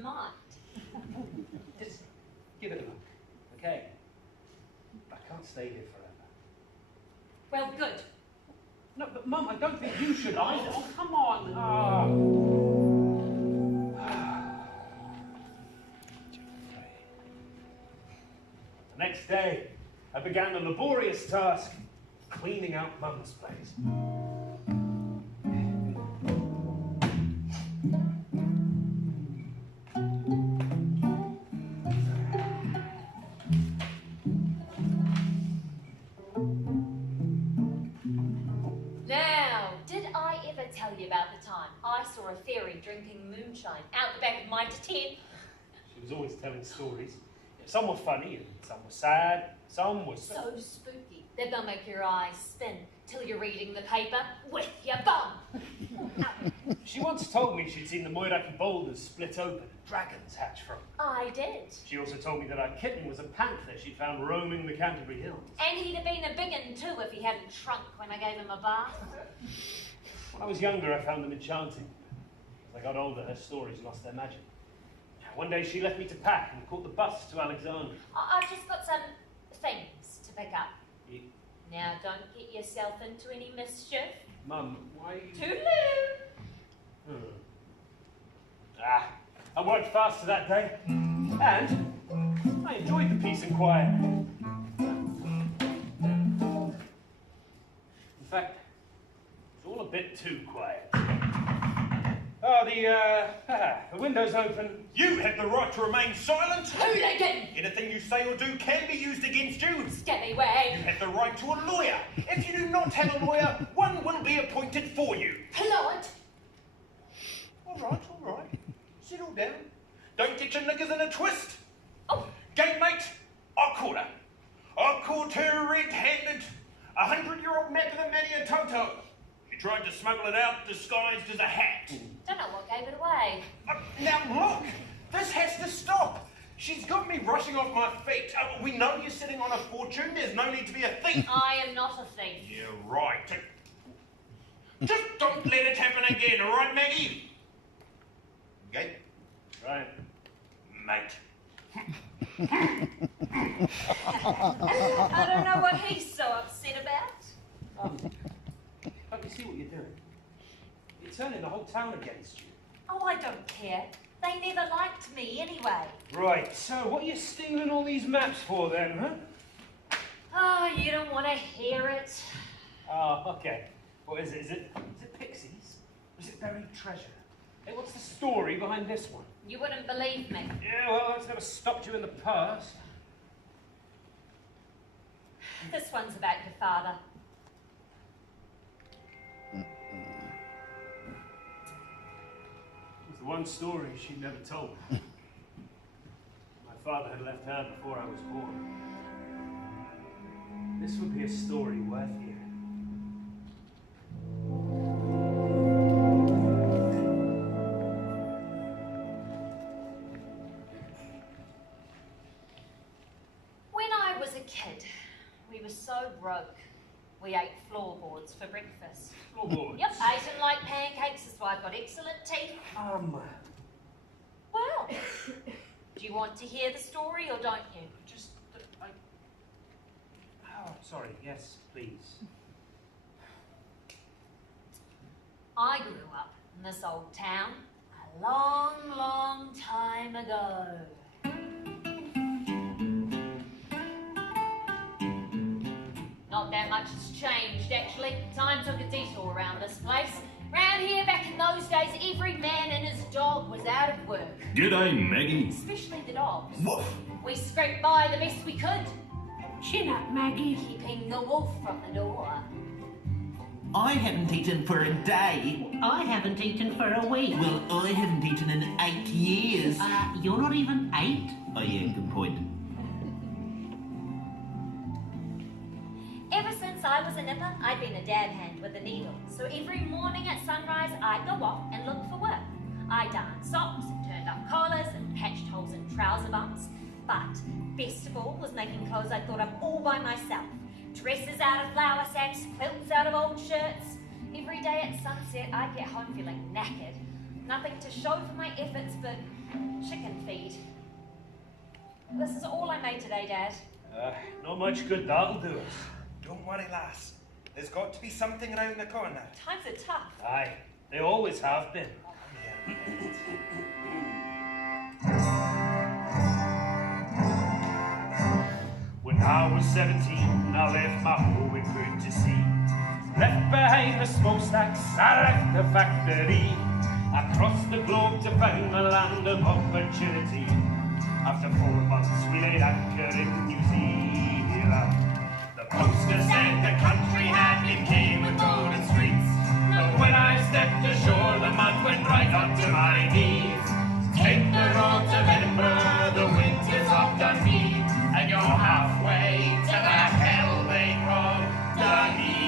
wouldn't mind. Just give it a look, okay? I can't stay here forever. Well, good. No, but Mum, I don't think you should either. Oh, come on. The next day, I began the laborious task of cleaning out Mum's place. Now, did I ever tell you about the time I saw a fairy drinking moonshine out the back of my tent? She was always telling stories. Some were funny and some were sad, some were so spooky that they'll make your eyes spin till you're reading the paper with your bum. She once told me she'd seen the Moiraki boulders split open and dragons hatch from. I did. She also told me that our kitten was a panther she'd found roaming the Canterbury Hills. And he'd have been a big un too if he hadn't shrunk when I gave him a bath. When I was younger, I found them enchanting. As I got older, her stories lost their magic. One day she left me to pack and caught the bus to Alexandria. I've just got some things to pick up. You... Now, don't get yourself into any mischief. Mum, why are you... Toodaloo! I worked faster that day, and I enjoyed the peace and quiet. In fact, it's all a bit too quiet. Oh, the window's open. You have the right to remain silent. Hooligan! Anything you say or do can be used against you. Scallywag! You have the right to a lawyer. If you do not have a lawyer, one will be appointed for you. Plot! All right. Settle down. Don't get your knickers in a twist. Oh. Gate mate, I caught her. I caught her red-handed. 100-year-old map of the Maniatoto. She tried to smuggle it out disguised as a hat. Don't know what gave it away. Now look, this has to stop. She's got me rushing off my feet. We know you're sitting on a fortune. There's no need to be a thief. I am not a thief. You're right. Just don't let it happen again, all right, Maggie? Okay? Right. Mate. I don't know what he's so upset about. Don't you see what you're doing? You're turning the whole town against you. Oh, I don't care. They never liked me anyway. Right, so what are you stealing all these maps for then, huh? Oh, you don't want to hear it. Oh, okay. What is it? Is it pixies? Is it buried treasure? Hey, what's the story behind this one? You wouldn't believe me. Yeah, well, that's never stopped you in the past. This one's about your father. It was the one story she never told. My father had left her before I was born. This would be a story worth hearing. When I was a kid, we were so broke. We ate floorboards for breakfast. Floorboards? Yep, I ate them like pancakes, that's why I've got excellent teeth. Well, do you want to hear the story or don't you? Just, oh, sorry, yes, please. I grew up in this old town a long, long time ago. Not that much has changed, actually. Time took a detour around this place. Round here, back in those days, every man and his dog was out of work. G'day, Maggie. Especially the dogs. Woof. We scraped by the best we could. Chin up, Maggie. Keeping the wolf from the door. I haven't eaten for a day. I haven't eaten for a week. Well, I haven't eaten in 8 years. You're not even 8? Oh yeah, good point. Ever since I was a nipper, I'd been a dab hand with a needle. So every morning at sunrise, I'd go off and look for work. I darned socks and turned up collars and patched holes in trouser bumps. But best of all was making clothes I thought up all by myself. Dresses out of flour sacks, quilts out of old shirts. Every day at sunset, I'd get home feeling knackered. Nothing to show for my efforts but chicken This is all I made today, Dad. Not much good that'll do us. Don't worry, lass. There's got to be something around the corner. Times are tough. Aye, they always have been. When I was 17, I left my home and put to sea. Left behind the smokestacks, I left the factory. I crossed the globe to find the land of opportunity. After 4 months, we laid anchor in New Zealand. The posters said the country had been paved with golden streets. But when I stepped ashore, the mud went right up to my knees. Take the road to Edinburgh, the winter's off Dundee, and you're halfway to the hell they call Dundee.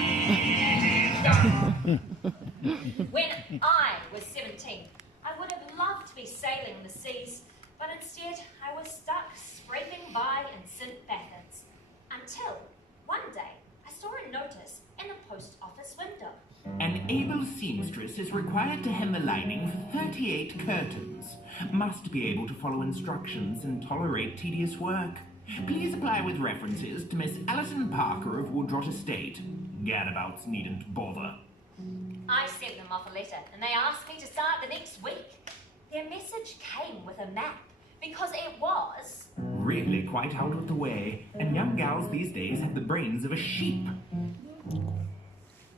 When I was 17, I would have loved to be sailing the seas, but instead I was stuck scraping by in St. Bathurst. Until one day I saw a notice in the post office window. An able seamstress is required to hem the lining for 38 curtains. Must be able to follow instructions and tolerate tedious work. Please apply with references to Miss Alison Parker of Woodrot Estate. Gadabouts needn't bother. I sent them off a letter and they asked me to start the next week. Their message came with a map because it was... Really quite out of the way, and young gals these days have the brains of a sheep.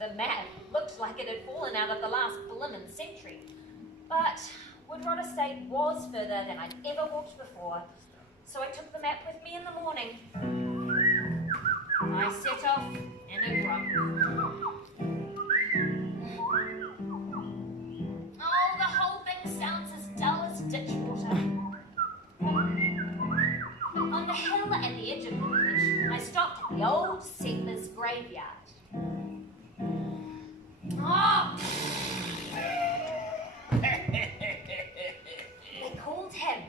The map looked like it had fallen out of the last blimmin' century. But Woodrot Estate was further than I'd ever walked before, so I took the map with me in the morning. I set off in a grump. Oh, the whole thing sounds as dull as ditch water. On the hill at the edge of the village, I stopped at the old settler's graveyard. Oh! They called him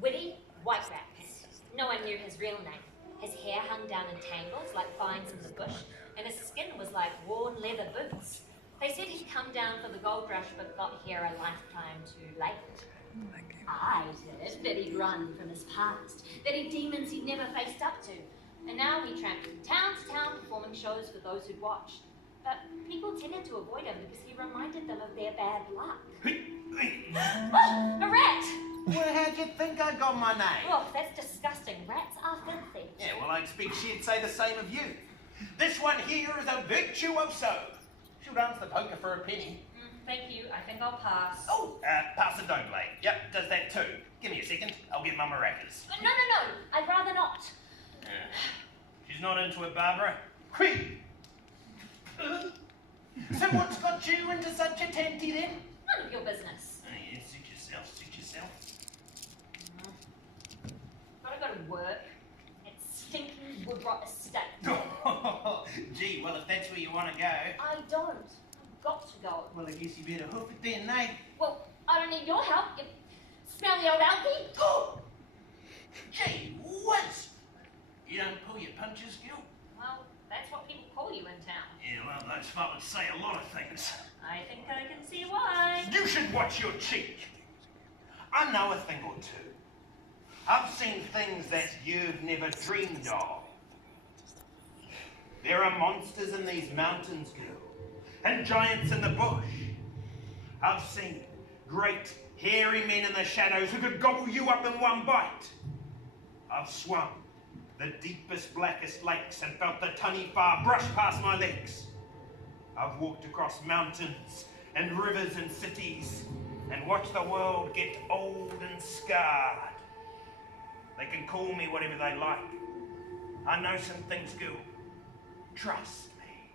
Witty White Rats. No one knew his real name. His hair hung down in tangles like vines in the bush, and his skin was like worn leather boots. They said he'd come down for the gold rush but got here a lifetime too late. I heard that he'd run from his past, that he'd demons he'd never faced up to, and now he tramped from town to town performing shows for those who'd watch. But people tended to avoid him because he reminded them of their bad luck. Oh, a rat! Well, how'd you think I got my name? Oh, that's disgusting. Rats are filthy. Yeah, well, I expect she'd say the same of you. This one here is a virtuoso. She'll dance the poker for a penny. Thank you. I think I'll pass. Oh, pass the dogley. Yep, does that too. Give me a second. I'll get my maracas. No. I'd rather not. She's not into it, Barbara. Quick! So what's got you into such a tenty then? None of your business. Oh, yeah, suit yourself. But I gotta work. It's stinking Woodrot Estate. Gee, well, if that's where you want to go. I don't. I've got to go. Well, I guess you better hoof it then, eh? Well, I don't need your help, you smelly old alky. Oh! Gee, what? You don't pull your punches, Gil? Well, that's what people call you in town. Yeah, well, those fellas say a lot of things. I think I can see why. You should watch your cheek. I know a thing or two. I've seen things that you've never dreamed of. There are monsters in these mountains, girl, and giants in the bush. I've seen great, hairy men in the shadows who could gobble you up in one bite. I've swum the deepest, blackest lakes and felt the tunny far brush past my legs. I've walked across mountains and rivers and cities and watched the world get old and scarred. They can call me whatever they like. I know some things, girl. Trust me.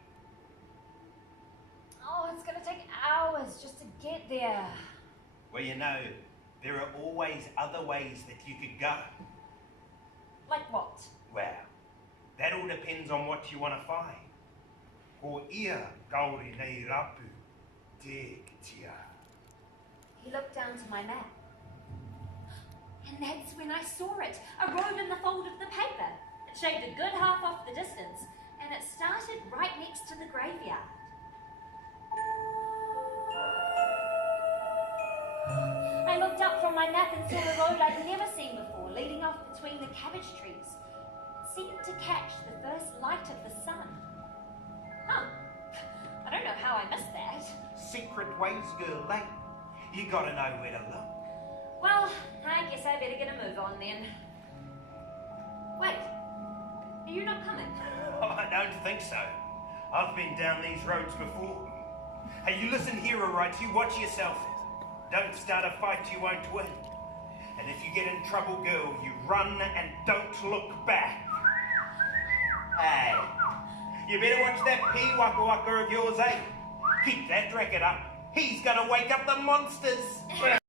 Oh, it's gonna take hours just to get there. Well, you know, there are always other ways that you could go. Like what? Well, that all depends on what you want to find. Ko ia kauri nei rapu te kitia. He looked down to my map. And that's when I saw it. A road in the fold of the paper. It shaved a good half off the distance, and it started right next to the graveyard. I looked up from my map and saw a road I'd never seen before, leading off between the cabbage trees seemed to catch the first light of the sun. Huh. I don't know how I missed that. Secret ways, girl, eh? You gotta know where to look. Well, I guess I better get a move on then. Wait, are you not coming? Oh, I don't think so. I've been down these roads before. Hey, you listen here, alright? You watch yourself. Don't start a fight you won't win. And if you get in trouble, girl, you run and don't look back. Hey, you better watch that pea waka waka of yours, eh? Keep that racket up. He's gonna wake up the monsters.